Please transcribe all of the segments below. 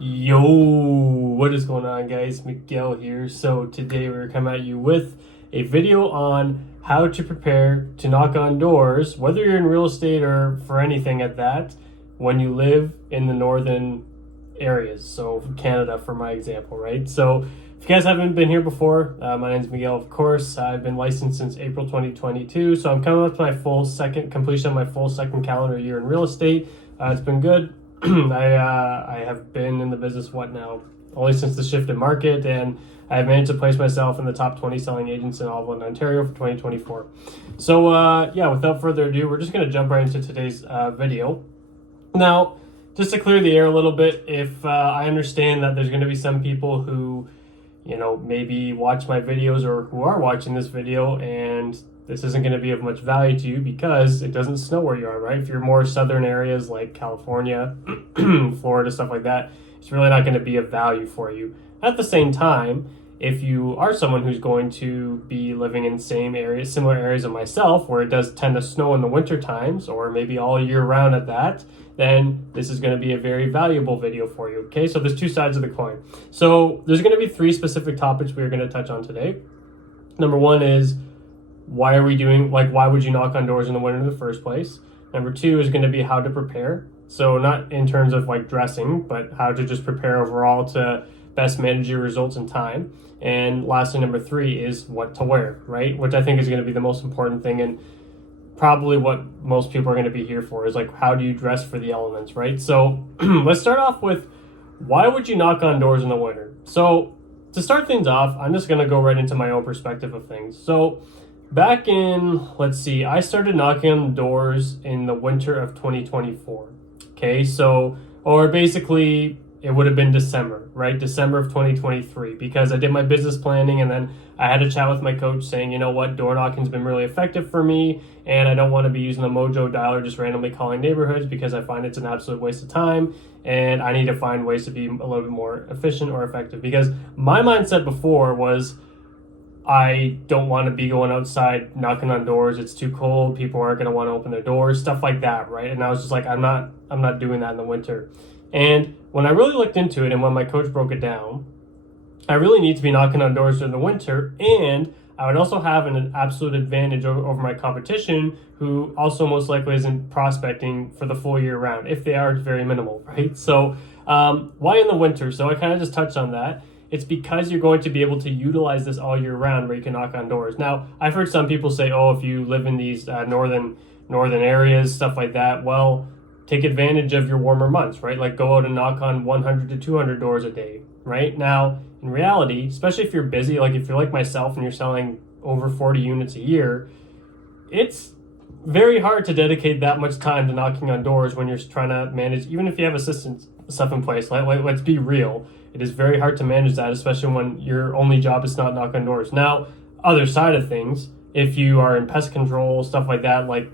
Yo, what is going on, guys? Miguel here. So today we're coming at you with a video on how to prepare to knock on doors, whether you're in real estate or for anything at that, when you live in the northern areas. So Canada, for my example, right? So if you guys haven't been here before, my name is Miguel, of course. I've been licensed since April 2022, so I'm coming up to my full second completion of my full second calendar year in real estate. It's been good. I have been in the business only since the shift in market, and I have managed to place myself in the top 20 selling agents in all of Ontario for 2024. So without further ado, we're just going to jump right into today's video. Now, just to clear the air a little bit, if I understand that there's going to be some people who maybe watch my videos or who are watching this video and this isn't going to be of much value to you because it doesn't snow where you are, right? If you're more southern areas like California, Florida, stuff like that, it's really not going to be of value for you. At the same time, if you are someone who's going to be living in similar areas of myself, where it does tend to snow in the winter times, or maybe all year round at that, then this is going to be a very valuable video for you, okay? So there's two sides of the coin. So there's going to be three specific topics we're going to touch on today. Number one is, why would you knock on doors in the winter in the first place? Number two is going to be how to prepare. So not in terms of like dressing, but how to just prepare overall to best manage your results in time. And lastly, number three is what to wear, right? Which I think is going to be the most important thing, and probably what most people are going to be here for is like, how do you dress for the elements, right? So let's start off with, why would you knock on doors in the winter? So to start things off, I'm just going to go right into my own perspective of things. So back in, I started knocking on doors in the winter of 2024. Okay, or basically it would have been December, right? December of 2023, because I did my business planning and then I had a chat with my coach saying, you know what, door knocking's been really effective for me and I don't want to be using the mojo dialer just randomly calling neighborhoods because I find it's an absolute waste of time and I need to find ways to be a little bit more efficient or effective, because my mindset before was, I don't want to be going outside knocking on doors. It's too cold. People aren't going to want to open their doors, stuff like that, right? And I was just like, I'm not doing that in the winter. And when I really looked into it and when my coach broke it down, I really need to be knocking on doors in the winter, and I would also have an absolute advantage over my competition, who also most likely isn't prospecting for the full year round. If they are, it's very minimal, right? So why in the winter? So I kind of just touched on that. It's because you're going to be able to utilize this all year round where you can knock on doors. Now, I've heard some people say, oh, if you live in these northern areas, stuff like that, well, take advantage of your warmer months, right? Like go out and knock on 100 to 200 doors a day, right? Now, in reality, especially if you're busy, like if you're like myself and you're selling over 40 units a year, it's very hard to dedicate that much time to knocking on doors when you're trying to manage, even if you have assistants stuff in place. Let's be real. It is very hard to manage that, especially when your only job is not knock on doors. Now, other side of things, if you are in pest control, stuff like that, like,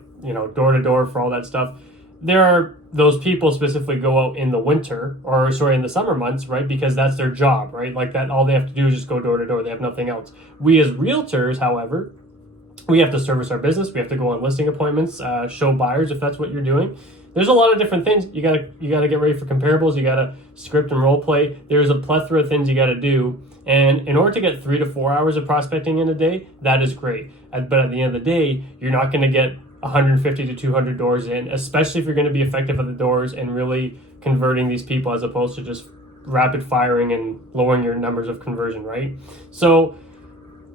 door to door for all that stuff, there are those people specifically go out in the winter, in the summer months, right? Because that's their job, right? Like that, all they have to do is just go door to door. They have nothing else. We as realtors, however, we have to service our business. We have to go on listing appointments, show buyers if that's what you're doing. There's a lot of different things. You gotta get ready for comparables. You gotta script and role play. There's a plethora of things you gotta do. And in order to get 3 to 4 hours of prospecting in a day, that is great. But at the end of the day, you're not going to get 150 to 200 doors in, especially if you're going to be effective at the doors and really converting these people, as opposed to just rapid firing and lowering your numbers of conversion, right? So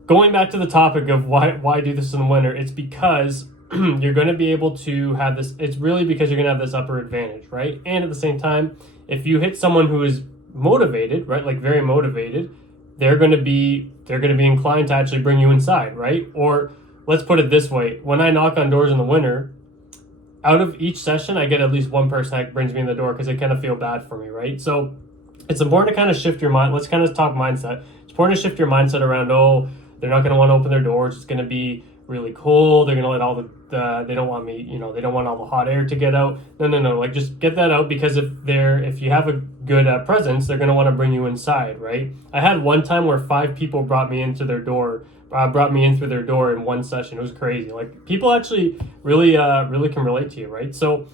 going back to the topic of why do this in the winter, it's because you're going to be able to have this. It's really because you're going to have this upper advantage, right? And at the same time, if you hit someone who is motivated, right, like very motivated, they're going to be inclined to actually bring you inside, right? Or let's put it this way: when I knock on doors in the winter, out of each session, I get at least one person that brings me in the door because they kind of feel bad for me, right? So it's important to kind of shift your mind. Let's kind of talk mindset. It's important to shift your mindset around, oh, they're not going to want to open their doors. It's going to be really cold. They're going to let all they don't want me, they don't want all the hot air to get out. No. Like, just get that out, because if you have a good presence, they're going to want to bring you inside, right? I had one time where 5 people brought me in through their door in one session. It was crazy. Like, people actually really can relate to you, right? So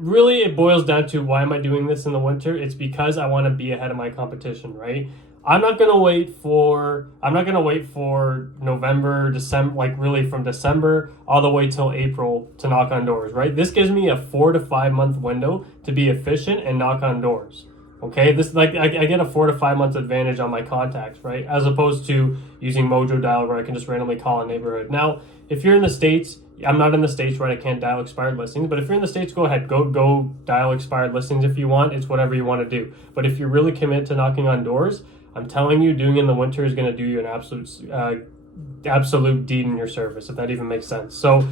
really it boils down to, why am I doing this in the winter? It's because I want to be ahead of my competition, right? I'm not gonna wait for November, December, like really from December all the way till April to knock on doors, right? This gives me a 4 to 5 month window to be efficient and knock on doors. Okay, this, like, I get a 4 to 5 months advantage on my contacts, right? As opposed to using Mojo Dial, where I can just randomly call a neighborhood. Now, if you're in the States, I'm not in the States, right? I can't dial expired listings. But if you're in the States, go ahead, go dial expired listings if you want. It's whatever you want to do. But if you're really committed to knocking on doors, I'm telling you, doing it in the winter is going to do you an absolute deed in your service, if that even makes sense. So,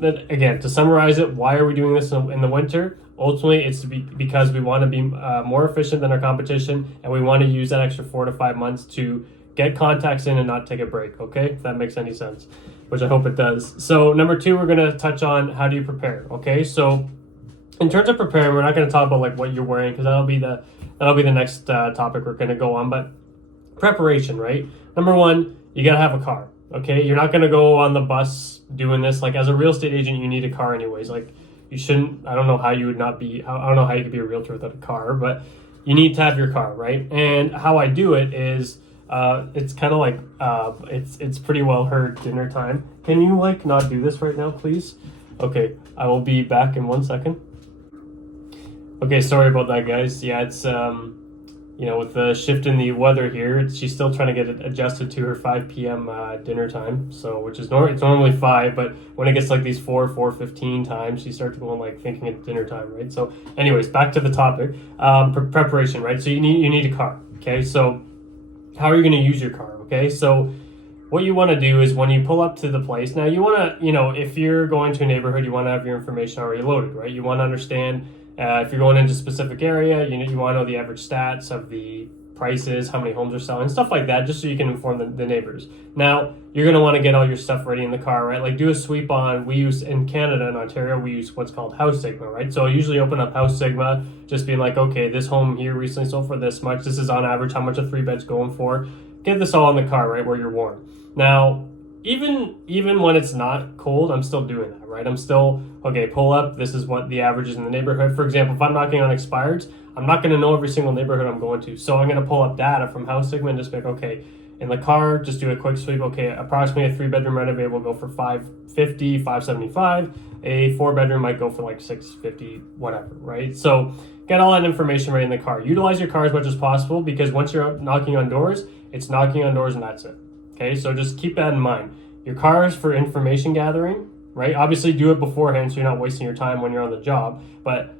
again, to summarize it, why are we doing this in the winter? Ultimately, it's because we want to be more efficient than our competition, and we want to use that extra 4 to 5 months to get contacts in and not take a break, okay? If that makes any sense, which I hope it does. So number 2, we're going to touch on how do you prepare, okay? So in terms of preparing, we're not going to talk about like what you're wearing, because that'll be the next topic we're going to go on. But preparation, right? Number 1, you got to have a car, okay? You're not going to go on the bus doing this. Like, as a real estate agent, you need a car anyways. Like, you shouldn't, I don't know how you would not be, I don't know how you could be a realtor without a car, but you need to have your car, right? And how I do it is, it's kind of like, it's pretty well heard dinner time. Can you like not do this right now, please? Okay, I will be back in 1 second. Okay, sorry about that, guys. Yeah, it's, with the shift in the weather here, she's still trying to get it adjusted to her 5 p.m. Dinner time. So, which is it's normally 5, but when it gets like these 4:15 times, she starts going like thinking it's dinner time, right? So, anyways, back to the topic, preparation, right? So you need a car, okay? So, how are you going to use your car, okay? So, what you want to do is when you pull up to the place, now you want to, if you're going to a neighborhood, you want to have your information already loaded, right? You want to understand. If you're going into a specific area, you want to know the average stats of the prices, how many homes are selling, stuff like that, just so you can inform the neighbors. Now, you're going to want to get all your stuff ready in the car, right? Like, do a sweep on, we use, in Canada and Ontario, we use what's called House Sigma, right? So I usually open up House Sigma, just being like, okay, this home here recently sold for this much. This is on average how much a 3-bed's going for. Get this all in the car, right, where you're warm. Now, even when it's not cold, I'm still doing that, right? I'm still, okay, pull up, this is what the average is in the neighborhood. For example, if I'm knocking on expireds, I'm not going to know every single neighborhood I'm going to. So I'm going to pull up data from House Sigma and just be like, okay, in the car, just do a quick sweep. Okay, approximately a 3-bedroom renovate will go for $550, $575. A 4-bedroom might go for like $650, whatever, right? So get all that information right in the car. Utilize your car as much as possible, because once you're out knocking on doors, it's knocking on doors and that's it. Okay, so just keep that in mind. Your car is for information gathering, right? Obviously, do it beforehand so you're not wasting your time when you're on the job. But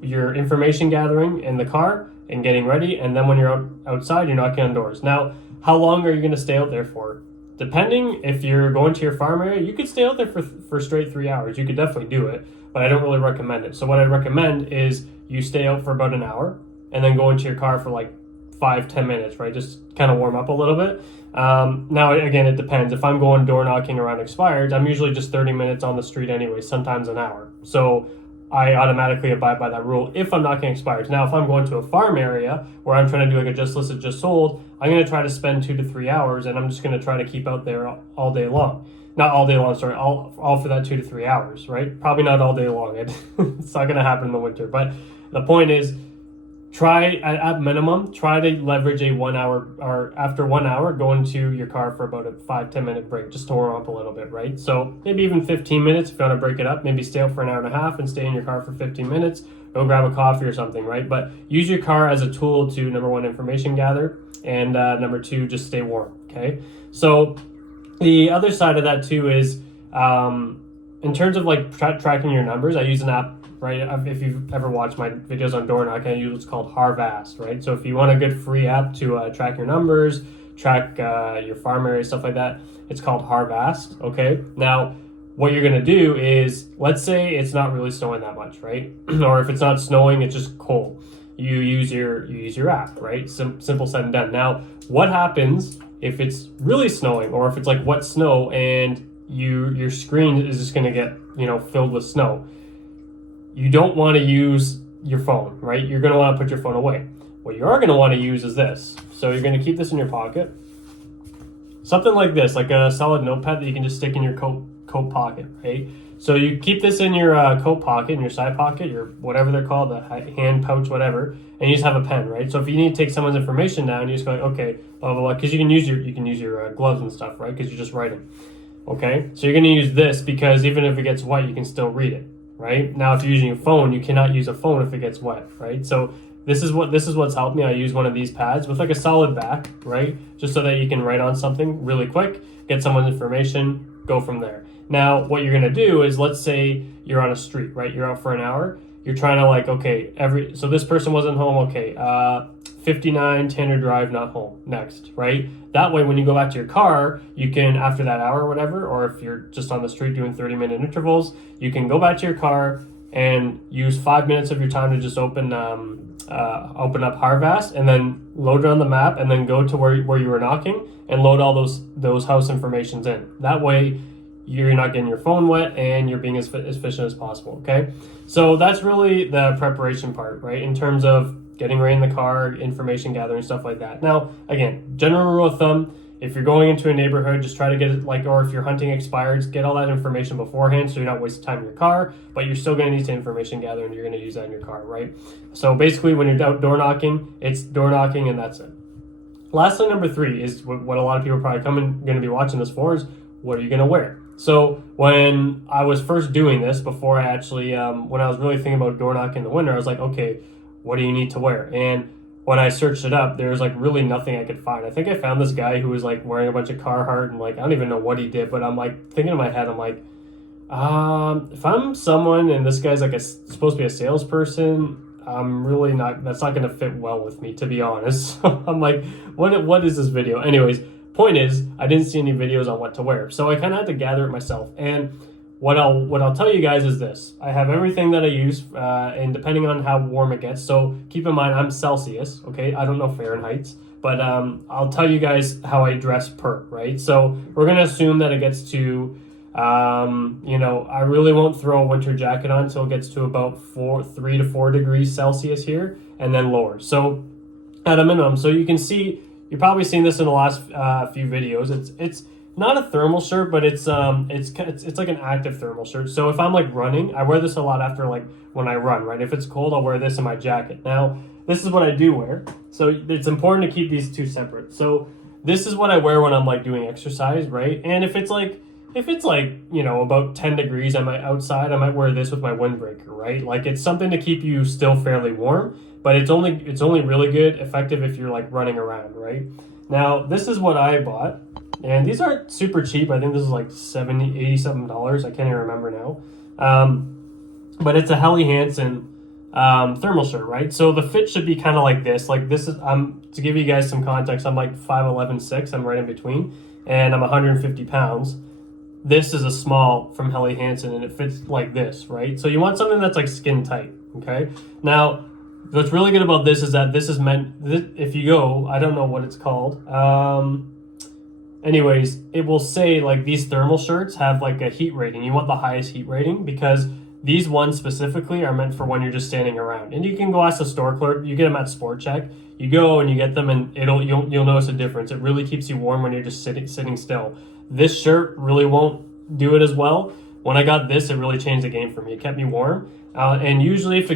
your information gathering in the car and getting ready, and then when you're outside, you're knocking on doors. Now, how long are you going to stay out there for? Depending, if you're going to your farm area, you could stay out there for straight 3 hours. You could definitely do it, but I don't really recommend it. So what I'd recommend is you stay out for about an hour and then go into your car for like 5-10 minutes, right? Just kind of warm up a little bit. Now, again, it depends. If I'm going door knocking around expireds, I'm usually just 30 minutes on the street anyway, sometimes an hour. So I automatically abide by that rule if I'm knocking expireds. Now, if I'm going to a farm area where I'm trying to do like a just listed, just sold, I'm going to try to spend 2 to 3 hours, and I'm just going to try to keep out there all day long. Not all day long, sorry, all for that 2 to 3 hours, right? Probably not all day long. It's not going to happen in the winter. But the point is, try at minimum, try to leverage a 1 hour, or after 1 hour, go into your car for about a 5-10 minute break just to warm up a little bit, right? So maybe even 15 minutes if you want to break it up. Maybe stay out for an hour and a half and stay in your car for 15 minutes. Go grab a coffee or something, right? But use your car as a tool to, number 1, information gather, and number 2, just stay warm, okay? So the other side of that too is, in terms of like tracking your numbers, I use an app, right? If you've ever watched my videos on Doorknocking, I use what's called Harvest, right? So if you want a good free app to track your numbers, track your farm area, stuff like that, it's called Harvest, okay? Now, what you're gonna do is, let's say it's not really snowing that much, right? Or if it's not snowing, it's just cold. You use your app, right? Simple said and done. Now, what happens if it's really snowing, or if it's like wet snow and your screen is just gonna get filled with snow? You don't want to use your phone, right? You're going to want to put your phone away. What you are going to want to use is this. So you're going to keep this in your pocket. Something like this, like a solid notepad that you can just stick in your coat pocket, right? So you keep this in your coat pocket, in your side pocket, your whatever they're called, the hand pouch, whatever, and you just have a pen, right? So if you need to take someone's information down, you just go like, okay, blah blah blah, because you can use your gloves and stuff, right? Because you're just writing. Okay, so you're going to use this because even if it gets wet, you can still read it, right? Now, if you're using a phone, you cannot use a phone if it gets wet, right? So this is what's helped me. I use one of these pads with like a solid back, right? Just so that you can write on something really quick, get someone's information, go from there. Now, what you're going to do is, let's say you're on a street, right? You're out for an hour. You're trying to like, okay, so this person wasn't home. Okay, 59 Tanner Drive, not home. Next, right? That way, when you go back to your car, you can, after that hour or whatever, or if you're just on the street doing 30-minute intervals, you can go back to your car and use 5 minutes of your time to just open up Harvest and then load it on the map and then go to where you were knocking and load all those house informations in. That way, you're not getting your phone wet and you're being as efficient as possible, okay? So that's really the preparation part, right? In terms of getting right in the car, information gathering, stuff like that. Now, again, general rule of thumb, if you're going into a neighborhood, just try to get it, or if you're hunting expireds, get all that information beforehand so you're not wasting time in your car, but you're still going to need to information gather and you're going to use that in your car, right? So basically, when you're out door knocking, it's door knocking and that's it. Lastly, number 3 is what a lot of people are probably going to be watching this for, is what are you going to wear? So when I was first doing this, before I actually, when I was really thinking about door knocking in the winter, I was like, okay, what do you need to wear? And when I searched it up, there was like really nothing I could find. I think I found this guy who was like wearing a bunch of Carhartt and like, I don't even know what he did, but I'm like thinking in my head, I'm like, if I'm someone and this guy's like supposed to be a salesperson, I'm really not, that's not going to fit well with me, to be honest. So I'm like, what is this video? Anyways, point is, I didn't see any videos on what to wear. So I kind of had to gather it myself. And what I'll tell you guys is this. I have everything that I use, and depending on how warm it gets. So keep in mind, I'm Celsius, okay? I don't know Fahrenheit, but I'll tell you guys how I dress per, right? So we're going to assume that it gets to, I really won't throw a winter jacket on until it gets to about 3 to 4 degrees Celsius here, and then lower. So at a minimum, so you can see, you've probably seen this in the last few videos. It's not a thermal shirt, but it's like an active thermal shirt. So if I'm like running, I wear this a lot after like when I run, right? If it's cold, I'll wear this in my jacket. Now, this is what I do wear. So it's important to keep these two separate. So this is what I wear when I'm like doing exercise, right? And if it's like, about 10 degrees outside, I might wear this with my windbreaker, right? Like it's something to keep you still fairly warm, but it's only really good, effective if you're like running around, right? Now, this is what I bought. And these aren't super cheap. I think this is like $70, $80 something. I can't even remember now. But it's a Helly Hansen thermal shirt, right? So the fit should be kind of like this. Like this is, to give you guys some context, I'm like 5'11", 6. I'm right in between. And I'm 150 pounds. This is a small from Helly Hansen and it fits like this, right? So you want something that's like skin tight, okay? Now, what's really good about this is that this is meant, if you go, I don't know what it's called. Anyways, it will say like these thermal shirts have like a heat rating. You want the highest heat rating because these ones specifically are meant for when you're just standing around. And you can go ask the store clerk. You get them at Sport Check. You go and you get them, and you'll notice a difference. It really keeps you warm when you're just sitting still. This shirt really won't do it as well. When I got this, it really changed the game for me. It kept me warm. And usually, if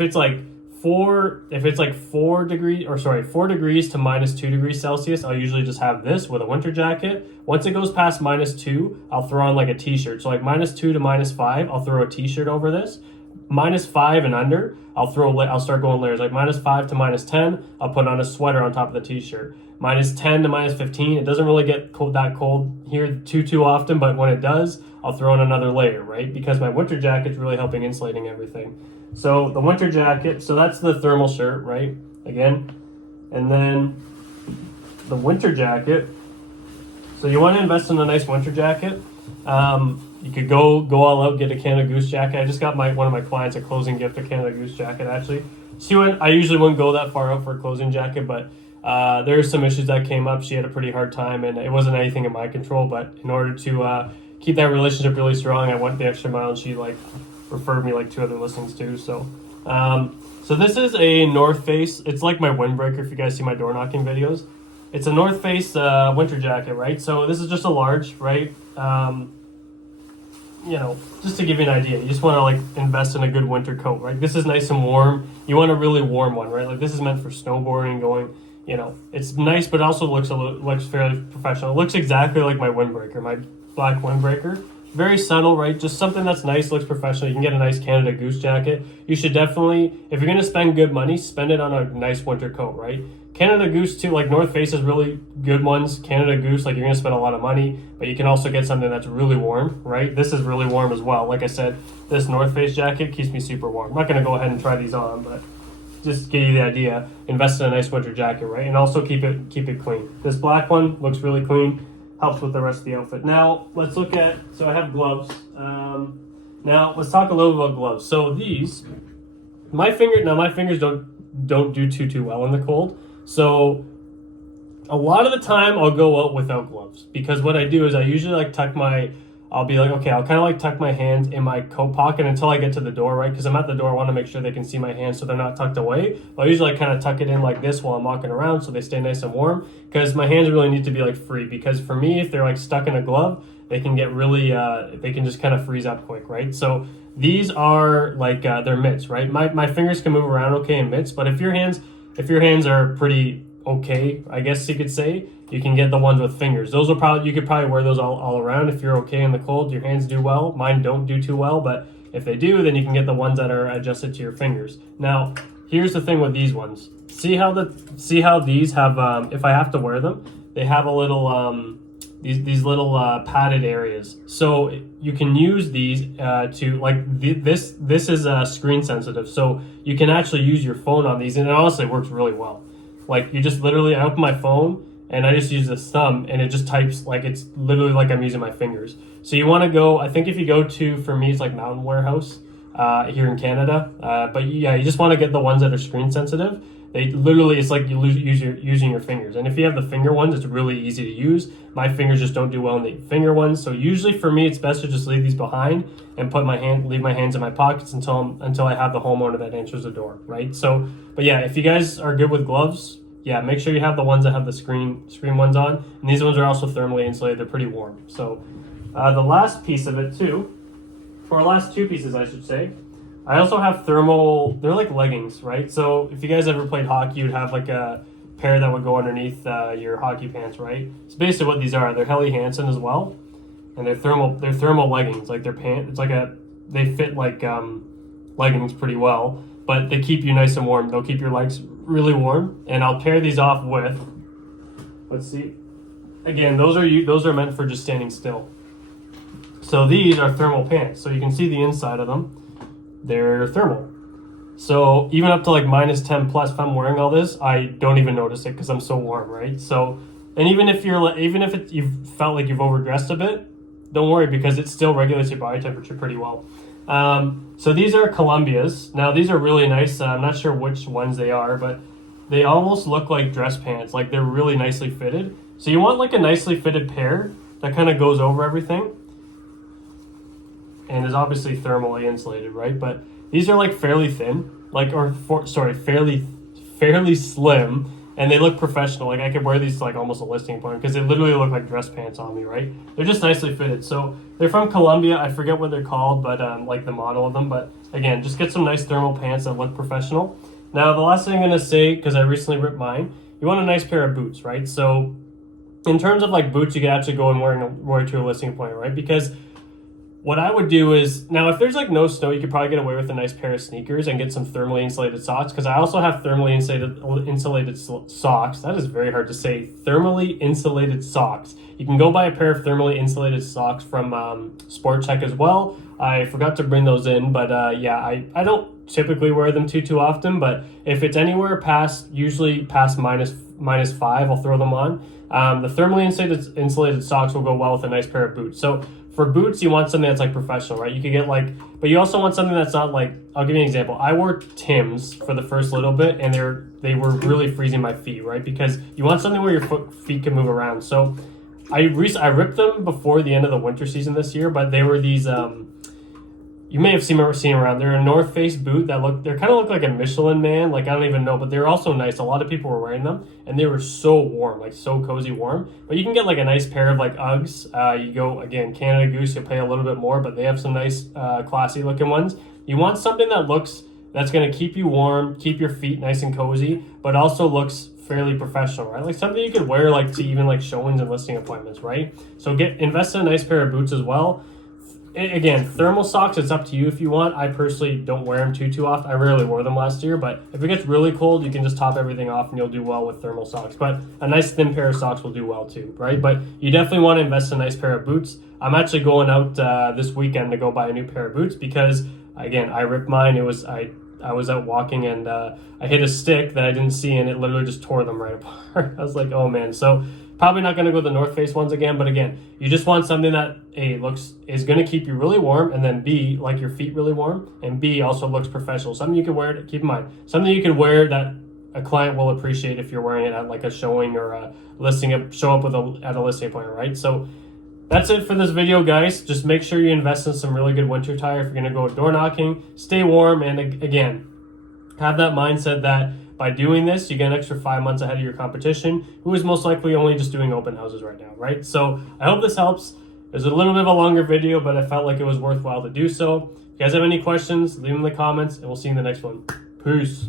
it's like 4 degrees to minus 2 degrees Celsius, I'll usually just have this with a winter jacket. Once it goes past -2, I'll throw on like a t-shirt. So like -2 to -5, I'll throw a t-shirt over this. -5 and under, I'll start going layers. Like -5 to -10, I'll put on a sweater on top of the t-shirt. -10 to -15, it doesn't really get that cold here too often, but when it does, I'll throw in another layer, right? Because my winter jacket's really helping insulating everything. So the winter jacket, so that's the thermal shirt, right? Again, and then the winter jacket. So you want to invest in a nice winter jacket. You could go all out, get a Canada Goose jacket. I just got one of my clients a closing gift, a Canada Goose jacket actually. I usually wouldn't go that far out for a closing jacket, but there's some issues that came up. She had a pretty hard time, and it wasn't anything in my control. But in order to keep that relationship really strong, I went the extra mile, and she like referred me like 2 other listings too. So this is a North Face. It's like my windbreaker. If you guys see my door knocking videos, it's a North Face winter jacket, right? So this is just a large, right? you know, just to give you an idea, you just want to like invest in a good winter coat, right? This is nice and warm. You want a really warm one, right? Like this is meant for snowboarding, going, you know, it's nice, but it also looks fairly professional. It looks exactly like my windbreaker, my black windbreaker. Very subtle, right? Just something that's nice, looks professional. You can get a nice Canada Goose jacket. You should definitely, if you're going to spend good money, spend it on a nice winter coat, right? Canada Goose too, like North Face is really good ones. Canada Goose, like you're going to spend a lot of money, but you can also get something that's really warm, right? This is really warm as well. Like I said, this North Face jacket keeps me super warm. I'm not going to go ahead and try these on, but just give you the idea. Invest in a nice winter jacket, right? And also keep it clean. This black one looks really clean. Helps with the rest of the outfit. Now let's look at. So I have gloves. Now let's talk a little about gloves. So these, my fingers don't do too well in the cold. So a lot of the time I'll go out without gloves because what I do is I usually like I'll be like, okay, I'll kind of like tuck my hands in my coat pocket until I get to the door, right? Because I'm at the door, I want to make sure they can see my hands so they're not tucked away. I'll usually like kind of tuck it in like this while I'm walking around so they stay nice and warm because my hands really need to be like free because for me, if they're like stuck in a glove, they can get really, they can just kind of freeze up quick, right? So these are like, they're mitts, right? My fingers can move around okay in mitts, but if your hands are pretty okay, I guess you could say, you can get the ones with fingers. Those will probably, you could probably wear those all around if you're okay in the cold. Your hands do well. Mine don't do too well, but if they do, then you can get the ones that are adjusted to your fingers. Now, here's the thing with these ones. See how these have, if I have to wear them, they have a little, these little padded areas. So you can use these to, like, this is screen sensitive. So you can actually use your phone on these, and it honestly works really well. Like, you just literally, I open my phone, and I just use this thumb, and it just types, like, it's literally like I'm using my fingers. So you want to go, I think if you go to, for me, it's like Mountain Warehouse here in Canada. But yeah, you just want to get the ones that are screen sensitive. They literally, it's like using your fingers. And if you have the finger ones, it's really easy to use. My fingers just don't do well in the finger ones. So usually for me, it's best to just leave these behind and leave my hands in my pockets until I have the homeowner that answers the door, right? So, but yeah, if you guys are good with gloves, yeah, make sure you have the ones that have the screen ones on. And these ones are also thermally insulated. They're pretty warm. So the last piece of it too, or last two pieces, I should say, I also have thermal, they're like leggings, right? So if you guys ever played hockey, you'd have like a pair that would go underneath your hockey pants, right? So basically what these are, they're Helly Hansen as well. And they're thermal leggings, like they're it's like they fit like leggings pretty well, but they keep you nice and warm. They'll keep your legs really warm. And I'll pair these off with, let's see. Again, those are meant for just standing still. So these are thermal pants. So you can see the inside of them. They're thermal. So even up to like -10 plus, if I'm wearing all this, I don't even notice it because I'm so warm, right? So, and even if you've felt like you've overdressed a bit, don't worry because it still regulates your body temperature pretty well. So these are Columbias. Now these are really nice. I'm not sure which ones they are, but they almost look like dress pants. Like they're really nicely fitted. So you want like a nicely fitted pair that kind of goes over everything. And is obviously thermally insulated, right? But these are like fairly thin, fairly slim, and they look professional. Like I could wear these to like almost a listing appointment because they literally look like dress pants on me, right? They're just nicely fitted. So they're from Columbia. I forget what they're called, but like the model of them. But again, just get some nice thermal pants that look professional. Now the last thing I'm gonna say, because I recently ripped mine, you want a nice pair of boots, right? So in terms of like boots, you can actually go and wear to a listing appointment, right? Because what I would do is, now if there's like no snow, you could probably get away with a nice pair of sneakers and get some thermally insulated socks, because I also have thermally insulated socks. That is very hard to say. Thermally insulated socks. You can go buy a pair of thermally insulated socks from Sport Check as well. I forgot to bring those in, but yeah, I don't typically wear them too often, but if it's anywhere usually past -5, I'll throw them on. The thermally insulated socks will go well with a nice pair of boots. So for boots, you want something that's like professional, right? You could get like, but you also want something that's not like, I'll give you an example. I wore Tim's for the first little bit and they were really freezing my feet, right? Because you want something where your feet can move around. So I ripped them before the end of the winter season this year, but they were these, you may have seen them around. They're a North Face boot that they kind of look like a Michelin Man. Like, I don't even know, but they're also nice. A lot of people were wearing them, and they were so warm, like so cozy warm. But you can get like a nice pair of like Uggs. You go, again, Canada Goose, you'll pay a little bit more, but they have some nice classy looking ones. You want something that's going to keep you warm, keep your feet nice and cozy, but also looks fairly professional, right? Like something you could wear like to even like showings and listing appointments, right? So invest in a nice pair of boots as well. Again, thermal socks, it's up to you if you want. I personally don't wear them too often. I rarely wore them last year, but if it gets really cold, you can just top everything off and you'll do well with thermal socks. But a nice thin pair of socks will do well too, right? But you definitely want to invest in a nice pair of boots. I'm actually going out this weekend to go buy a new pair of boots because, again, I ripped mine. I was out walking and I hit a stick that I didn't see and it literally just tore them right apart. I was like, oh man. So probably not going to go the North Face ones again, but again, you just want something that is going to keep you really warm, and then B, like your feet really warm, and B, also looks professional. Something you can wear, keep in mind, something you can wear that a client will appreciate if you're wearing it at like a showing or a show up at a listing appointment, right? So that's it for this video, guys. Just make sure you invest in some really good winter tire if you're going to go door knocking. Stay warm, and again, have that mindset that by doing this, you get an extra 5 months ahead of your competition, who is most likely only just doing open houses right now, right? So I hope this helps. It was a little bit of a longer video, but I felt like it was worthwhile to do so. If you guys have any questions, leave them in the comments, and we'll see you in the next one. Peace.